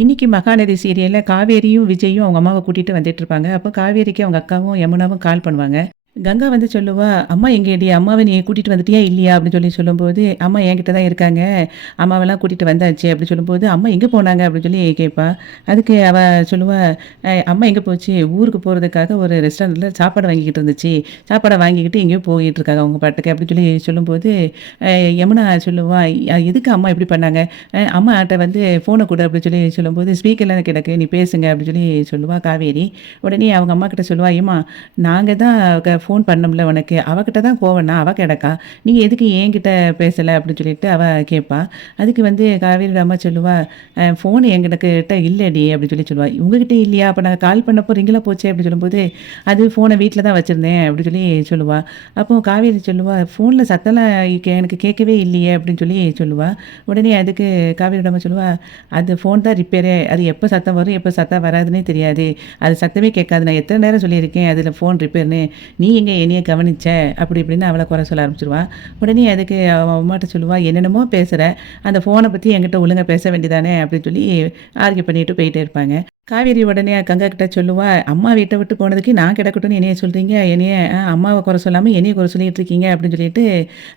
இன்னைக்கு மகாநதி சீரியல்ல காவேரியும், விஜயும் அவங்க அம்மாவ கூட்டிட்டு வந்துட்டுருப்பாங்க. அப்போ காவேரிக்கு அவங்க அக்காவும், யமுனாவும் கால் பண்ணுவாங்க. கங்கா வந்து சொல்லுவா, "அம்மா எங்கேடி? அம்மாவ நீ கூட்டிட்டு வந்துட்டியா இல்லையா?" அப்படின்னு சொல்லும்போது, "அம்மா என்கிட்ட தான் இருக்காங்க. அம்மாவெல்லாம் கூட்டிட்டு வந்தாச்சு." அப்படி சொல்லும்போது, "அம்மா எங்கே போனாங்க?" அப்படின்னு கேட்பா. அதுக்கு அவ சொல்லுவா, அம்மா எங்கே போச்சு? ஊருக்கு போறதுக்காக ஒரு ரெஸ்டாரண்ட்ல சாப்பாடு வாங்கிக்கிட்டு இருந்துச்சு. சாப்பாட வாங்கிக்கிட்டு எங்கேயோ போயிட்டு இருக்காங்க அவங்க பாட்டுக்கு." அப்படின்னு சொல்லும்போது, அ யமுனா சொல்லுவா, எதுக்கு அம்மா இப்படி பண்ணாங்க? அம்மாட்ட வந்து ஃபோன குடு." அப்படின்னு சொல்லும்போது, "ஸ்பீக்கர்ல தான் கிடக்கு. நீ பேசுங்க." அப்படின்னு சொல்லுவா காவேரி. உடனே அவங்க அம்மாகிட்ட சொல்லுவா, "ஏம்மா நாங்க தான் ஃபோன் பண்ணோம்ல உனக்கு. அவகிட்ட தான் கோவம்னா, அவ கிடக்கா. நீங்க எதுக்கு என்கிட்ட பேசல?" அப்படின்னு அவ கேட்பா. அதுக்கு வந்து காவேரியோட அம்மா சொல்லுவா, ஃபோன் என்கிட்ட இல்லடி." அப்படின்னு சொல்லுவா. "உங்ககிட்ட இல்லையா? அப்ப நாங்க கால் பண்ணப்போ ரிங்ல போச்சே." அப்படின்னு சொல்லும்போது, "அது ஃபோன வீட்ல தான் வச்சிருந்தேன்." அப்படின்னு சொல்லுவா. அப்போ காவேரி சொல்லுவா, "ஃபோன்ல சத்தம்லாம் எனக்கு கேட்கவே இல்லையே." அப்படின்னு சொல்லுவா. உடனே அதுக்கு காவேரியோட அம்மா சொல்லுவா, "அது ஃபோன் தான் ரிப்பேரே. அது எப்போ சத்தம் வரும், எப்போ சத்தம் வராதுன்னே தெரியாது. அது சத்தமே கேட்காது. நான் எத்தன நேரம் சொல்லியிருக்கேன், அதில ஃபோன் ரிப்பேர்ன்னு. நீ எங்க என்னைய கவனிச்ச?" அப்படி இப்படின்னு அவள குறை சொல்ல ஆரம்பிச்சுருவா. உடனே அதுக்கு அவ அம்மாட்ட சொல்லுவா, "என்னென்னமோ பேசுற. அந்த ஃபோன பத்தி என்கிட்ட ஒழுங்கா பேச வேண்டியதானே." அப்படின்னு ஆர்கியூ பண்ணிட்டு போயிட்டே இருப்பாங்க. காவேரி உடனே கங்கா கிட்ட சொல்லுவா, "அம்மா வீட்ட விட்டு போனதுக்கு நான் கிடக்கட்டும்னு என்னைய சொல்றீங்க. என்னைய அம்மாவ குறை சொல்லாம என்னைய குறை சொல்லிட்டு இருக்கீங்க." அப்படின்னு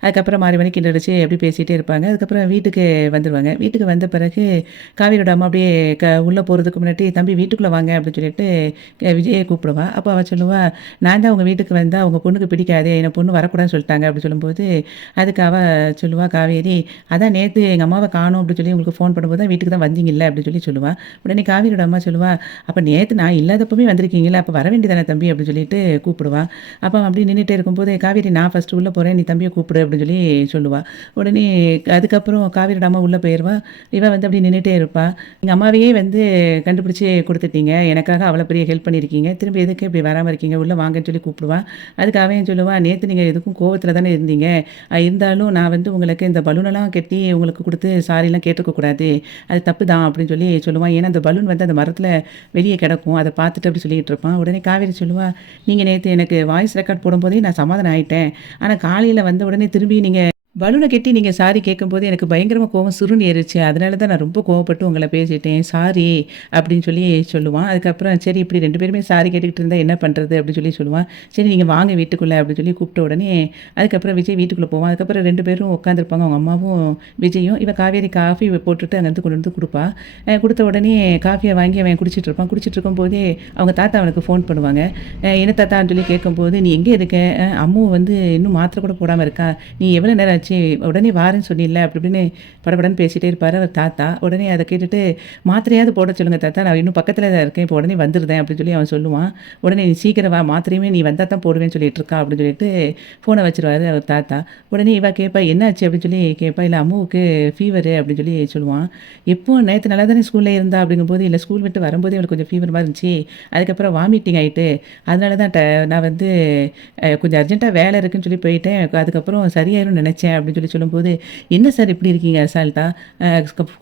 அதுக்கப்புறம் மாறி மாறி கிண்டல் அடிச்சு அப்படி பேசிட்டே இருப்பாங்க. அதுக்கப்புறம் வீட்டுக்கு வந்துருவாங்க. வீட்டுக்கு வந்த பிறகு காவேரியோட அம்மா அப்படியே உள்ள போறதுக்கு முன்னாடி, "தம்பி வீட்டுக்குள்ள வாங்க." அப்படின்னு விஜய கூப்பிடுவா. அப்ப அவ சொல்லுவா, "நான் தான் உங்க வீட்டுக்கு வந்தா உங்க பொண்ணுக்கு பிடிக்காது. என்ன பொண்ணு வரக்கூடாதுன்னு சொல்லிட்டாங்க." அப்படி சொல்லும்போது, அதுக்கு அவ சொல்லுவா காவேரி, "அதான் நேத்து எங்க அம்மாவ காணோம் அப்படின்னு உங்களுக்கு ஃபோன் பண்ணும்போது தான் வீட்டுக்கு தான் வந்தீங்கல்ல." அப்படின்னு சொல்லுவா. உடனே காவேரியோட அம்மா சொல்லுவா, "அப்ப நேத்து நான் இல்லாதப்பவே வந்திருக்கீங்கல்ல, அப்ப வர வேண்டியதானே தம்பி." அப்படின்னு கூப்பிடுவா. அப்ப அவன் அப்படியே நின்னுட்டே இருக்கும்போது, "காவேரி நான் ஃபர்ஸ்ட்டு உள்ள போறேன். நீ தம்பிய கூப்பிடு." அப்படின்னு சொல்லுவா. உடனே அதுக்கப்புறம் காவேரியோட அம்மா உள்ள போயிருவா. இவ வந்து அப்படியே நின்னுட்டே இருப்பா. "எங்க அம்மாவையே வந்து கண்டுபிடிச்சு குடுத்துட்டீங்க. எனக்காக அவ்வளோ பெரிய ஹெல்ப் பண்ணியிருக்கீங்க. திரும்பி எதுக்கு இப்படி வராம இருக்கீங்க? உள்ள வாங்கன்னு" கூப்பிடுவா. அதுக்கு அவன் சொல்லுவான், "நேத்து நீங்க எதுக்கும் கோவத்துல தானே இருந்தீங்க. இருந்தாலும் நான் வந்து உங்களுக்கு இந்த பலூனெல்லாம் கட்டி உங்களுக்கு குடுத்து சாரிலாம் கேட்டுருக்க கூடாது. அது தப்பு தான்." அப்படின்னு சொல்லுவான். ஏன்னா அந்த பலூன் வந்து அந்த மரத்துல வெளிய கிடக்கும். அத பார்த்துட்டு அப்படி சொல்லிட்டு இருப்பான். உடனே காவேரி சொல்லுவா, "நீங்க நேத்து எனக்கு வாய்ஸ் ரெக்கார்ட் போடும்போதே நான் சமாதானம் ஆயிட்டேன். ஆனா காலையில வந்த உடனே திரும்பி நீங்க பலூன கட்டி நீங்க சாரி கேட்கும்போது எனக்கு பயங்கரமா கோவம் சுருன்னு ஏறுச்சு. அதனால தான் நான் ரொம்ப கோவப்பட்டு உங்கள பேசிட்டேன். சாரி." அப்படின்னு சொல்லுவான். அதுக்கப்புறம் சரி இப்படி 2 பேருமே சாரி கேட்டுக்கிட்டு இருந்தா என்ன பண்றது? அப்படின்னு சொல்லுவான். "சரி நீங்க வாங்க வீட்டுக்குள்ள." அப்படின்னு கூப்பிட்ட உடனே அதுக்கப்புறம் விஜய் வீட்டுக்குள்ள போவான். அதுக்கப்புறம் 2 பேரும் உட்காந்துருப்பாங்க. அவங்க அம்மாவும், விஜயும். இவ காவேரி காஃபி போட்டுட்டு அங்கேருந்து கொண்டு வந்து குடுப்பா. குடுத்த உடனே காஃபிய வாங்கி அவன் குடிச்சிட்டு இருப்பான். குடிச்சிட்டு இருக்கும்போதே அவங்க தாத்தா அவனுக்கு ஃபோன் பண்ணுவாங்க. "என்ன தாத்தான்னு?" கேட்கும்போது, "நீ எங்கே இருக்க? அம்மு வந்து இன்னும் மாத்திரை கூட போடாம இருக்கா. நீ எவ்வளோ நேரம் ஆச்சு? உடனே வாரேன்னு சொன்னீல்ல." அப்படி இப்படின்னு படபடன்னு பேசிட்டே இருப்பாரு அவர் தாத்தா. உடனே அத கேட்டுட்டு, "மாத்திரையாவது போட சொல்லுங்க தாத்தா. நான் இன்னும் பக்கத்துல தான் இருக்கேன். இப்போ உடனே வந்துருதேன்." அப்படின்னு அவன் சொல்லுவான். உடனே, "நீ சீக்கிரம் வா. மாத்திரையுமே நீ வந்தா தான் போடுவேன்னு சொல்லிட்டு இருக்கா." அப்படின்னு ஃபோன வச்சுருவாரு அவர் தாத்தா. உடனே இவ கேட்பா, "என்னாச்சு?" அப்படின்னு கேட்பா. "இல்ல அம்முவுக்கு ஃபீவரு." அப்படின்னு சொல்லுவான். "எப்போ? நேத்து நல்லா தானே ஸ்கூல்ல இருந்தா." அப்படிங்கும்போது, "இல்ல ஸ்கூல் விட்டு வரும்போதே அவளுக்கு கொஞ்சம் ஃபீவர் மாரி இருந்துச்சு. அதுக்கப்புறம் வாமிட்டிங் ஆயிட்டு, அதனால தான் நான் வந்து கொஞ்சம் அர்ஜென்ட்டா வேலை இருக்குன்னு போயிட்டேன். அதுக்கப்புறம் சரியாயிரும்னு நெனச்சேன்." அப்படின்னு சொல்லும்போது, "என்ன சார் இப்படி இருக்கீங்க அசால்ட்டா? அ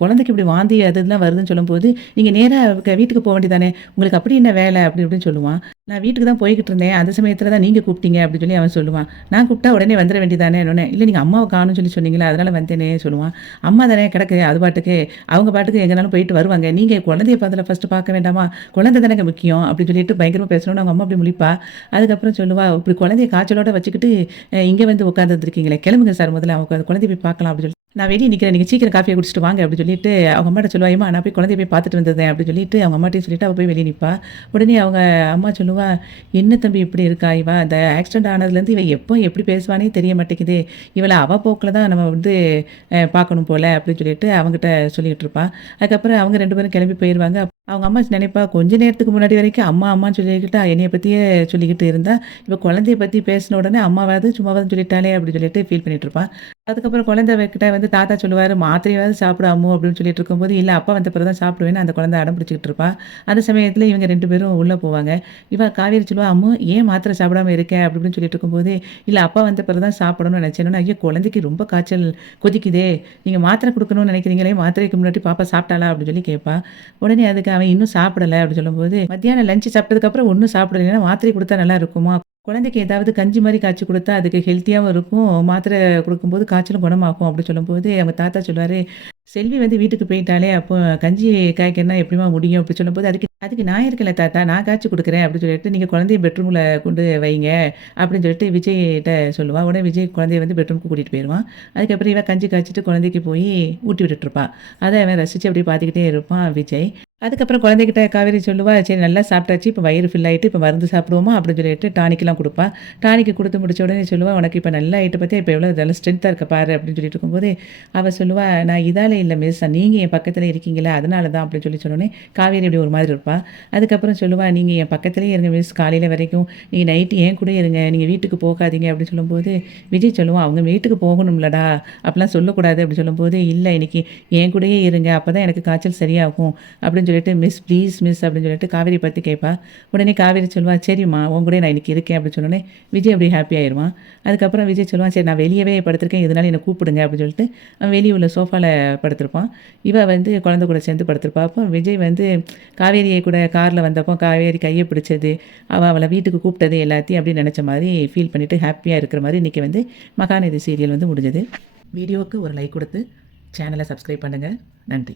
குழந்தைக்கு இப்படி வாந்தி அது இதெல்லாம் வருதுன்னு சொல்லும்போது, நீங்க நேரா வீட்டுக்கு போ வேண்டியது தானே! உங்களுக்கு அப்படி என்ன வேலை?" அப்படி இப்படின்னு சொல்லுவான். "நான் வீட்டுக்கு தான் போய்க்கிட்டு இருந்தேன். அந்த சமயத்தில தான் நீங்க கூப்பிட்டீங்க." அப்படின்னு அவன் சொல்லுவான். "நான் கூப்பிட்டா உடனே வந்துர வேண்டியது தானேன்னோனே." "இல்ல நீங்க அம்மாவ காணோம்னு சொன்னீங்கல்ல, அதனால வந்தேனே." சொல்லுவான். "அம்மா தானே கிடக்கு அது பாட்டுக்கு. அவங்க பாட்டுக்கு எங்கனாலும் போயிட்டு வருவாங்க. நீங்க குழந்தைய முதல்ல ஃபர்ஸ்ட்டு பார்க்க வேண்டாமா? குழந்தை தானேங்க முக்கியம்." அப்படின்னு பயங்கரமா பேசனோனே அவங்க அம்மா அப்படி முழிப்பா. அதுக்கப்புறம் சொல்லுவா, "இப்படி குழந்தைய காய்ச்சலோட வச்சுக்கிட்டு இங்க வந்து உட்காந்துருந்துருக்கீங்களே, கிளம்புங்க சார் முதல்ல அவங்க குழந்தைய போய் பார்க்கலாம்." அப்படின்னு "நான் வெளிய நிக்கிறேன். நீங்க சீக்கிரம் காஃபிய குடிச்சிட்டு வாங்க." அப்படி அவங்க அம்மாட்ட சொல்லுவா, "ஏம்மா நான் போய் குழந்தைய போய் பார்த்துட்டு வந்துடுறேன்." அப்படி அவங்க அம்மாட்டயும் சொல்லிட்டு அவ போய் வெளிய நிப்பா. உடனே அவங்க அம்மா சொல்லுவா, "என்ன தம்பி இப்படி இருக்கா இவ? அந்த ஆக்சிடென்ட் ஆனதுலேருந்து இவ எப்போ எப்படி பேசுவான்னே தெரிய மாட்டேங்குது. இவள அவ போக்குல தான் நம்ம வந்து பார்க்கணும் போல." அப்படின்னு அவங்கிட்ட சொல்லிட்டு இருப்பா. அதுக்கப்புறம் அவங்க 2 பேரும் கிளம்பி போயிருவாங்க. அவங்க அம்மா நினைப்பா, கொஞ்ச நேரத்துக்கு முன்னாடி வரைக்கும் அம்மா அம்மான்னு சொல்லிக்கிட்டு என்னைய பத்தியே சொல்லிக்கிட்டு இருந்தா, இப்ப குழந்தைய பத்தி பேசின உடனே அம்மாவாவது சும்மாவாவது சொல்லிட்டாளே அப்படின்னு ஃபீல் பண்ணிட்டு இருப்பா. அதுக்கப்புறம் குழந்தை கிட்ட வந்து தாத்தா சொல்லுவாரு, "மாத்திரையாவது சாப்பிடு அம்மு." அப்படின்னு இருக்கும்போது, "இல்ல அப்பா வந்த பிறகு தான் சாப்பிடுவேன்னு" அந்த குழந்தை அடம் பிடிச்சுக்கிட்டு இருப்பா. அந்த சமயத்துல இவங்க 2 பேரும் உள்ள போவாங்க. இவ காவேரி சொல்லுவா, "அம்மு ஏன் மாத்திரை சாப்பிடாம இருக்க?" அப்படி இப்படின்னு இருக்கும்போது, "இல்ல அப்பா வந்த பிறகு தான் சாப்பிடணும்னு நினைச்சேன்னோனே." "ஐயோ! குழந்தைக்கு ரொம்ப காய்ச்சல் கொதிக்குதே. நீங்க மாத்திரை குடுக்கணும்னு நினைக்கிறீங்களே, மாத்திரைக்கு முன்னாடி பாப்பா சாப்பிட்டாளா?" அப்படின்னு கேட்பா. உடனே அதுக்கு அவன் இன்னும் சாப்பிடல அப்படின்னு சொல்லும்போது, "மத்தியானம் லஞ்ச் சாப்பிட்டதுக்கப்புறம் ஒண்ணும் சாப்பிடலைன்னா மாத்திரை குடுத்தா நல்லா இருக்குமா?" குழந்தைக்கு ஏதாவது கஞ்சி மாரி காய்ச்சி குடுத்தா, அதுக்கு ஹெல்த்தியாவும் இருக்கும். மாத்திரை குடுக்கும்போது காய்ச்சலும் குணமாகும் அப்டி சொல்லும்போது, அவங்க தாத்தா சொல்லுவாரு, "செல்வி வந்து வீட்டுக்கு போயிட்டாளே, அப்போ கஞ்சி காய்க்கணும்னா எப்டிம்மா முடியும்?" அப்டி சொல்லும்போது, "அதுக்கு அதுக்கு நான் இருக்கேன்ல தாத்தா, நான் காய்ச்சி குடுக்குறேன்" அப்டின்னு சொல்லிட்டு, "நீங்க குழந்தைய பெட்ரூம்ல கொண்டு வைங்க" அப்டின்னு சொல்லிட்டு விஜய்ட்ட சொல்லுவா. உடனே விஜய் குழந்தைய வந்து பெட்ரூம்க்கு கூட்டிட்டு போயிருவான். அதுக்கப்புறம் இவ கஞ்சி காய்ச்சிட்டு குழந்தைக்கு போய் ஊட்டி விட்டுட்டு இருப்பா. அத அவன் ரசிச்சு அப்டியே பார்த்துக்கிட்டே இருப்பான் விஜய். அதுக்கப்புறம் குழந்தைகிட்ட காவேரி சொல்லுவா, "சரி நல்லா சாப்பிட்டாச்சு. இப்ப வயிறு ஃபில் ஆயிட்டு, இப்ப மருந்து சாப்பிடுவோமா?" அப்படின்னு சொல்லிட்டு டானிக்லாம் குடுப்பா. டானிக் குடுத்து முடிச்ச உடனே சொல்லுவா, "உனக்கு இப்ப நல்லா ஆயிட்ட பாத்தியா? இப்ப எவ்வளோ நல்லா ஸ்ட்ரென்த்தா இருக்க பாரு" அப்படின்னு சொல்லிட்டு இருக்கும்போது, அவ சொல்லுவா, "நான் இதால இல்ல மிஸ். நீங்க என் பக்கத்துல இருக்கீங்கல்ல, அதனால தான்" அப்படின்னு சொல்லி சொன்னோனே, காவேரி அப்படி ஒரு மாதிரி இருப்பா. அதுக்கப்புறம் சொல்லுவா, "நீங்க என் பக்கத்திலேயே இருங்க மிஸ். காலையில வரைக்கும். நீங்க நைட்டு என் கூடயே இருங்க. நீங்க வீட்டுக்கு போகாதீங்க" அப்படின்னு சொல்லும்போது, விஜய் சொல்லுவான், "அவங்க வீட்டுக்கு போகணும்லடா. அப்படிலாம் சொல்லக்கூடாது" அப்படின்னு சொல்லும்போது, "இல்ல இன்னைக்கு என் கூடயே இருங்க. அப்பதான் எனக்கு காய்ச்சல் சரியாகும்" அப்படின்னு சொல்லிட்டு, "மிஸ் ப்ளீஸ் மிஸ்" அப்படின்னு சொல்லிட்டு காவேரி பத்தி கேட்பா. உடனே காவேரி சொல்லுவா, "சரிம்மா உன் கூடயே நான் இன்னைக்கு இருக்கேன்" அப்படின்னு சொன்னோனே, விஜய் அப்படியே ஹாப்பி ஆயிருவான். அதுக்கப்புறம் விஜய் சொல்லுவான், "சரி நான் வெளியவே படுத்திருக்கேன். எதுனாலும் என்ன கூப்பிடுங்க" அப்படின்னு சொல்லிட்டு, அவன் வெளிய உள்ள சோஃபால படுத்திருப்பான். இவ வந்து குழந்தை கூட சேர்ந்து படுத்திருப்பா. அப்போ விஜய் வந்து காவேரியை கூட கார்ல வந்தப்போ காவேரி கைய பிடிச்சது, அவள வீட்டுக்கு கூப்பிட்டது எல்லாத்தையும் அப்படியே நெனச்ச மாரி ஃபீல் பண்ணிட்டு ஹாப்பியா இருக்கிற மாரி இன்னைக்கு வந்து மகாநதி சீரியல் வந்து முடிஞ்சது. வீடியோவுக்கு ஒரு லைக் குடுத்து சேனல சப்ஸ்கிரைப் பண்ணுங்க. நன்றி.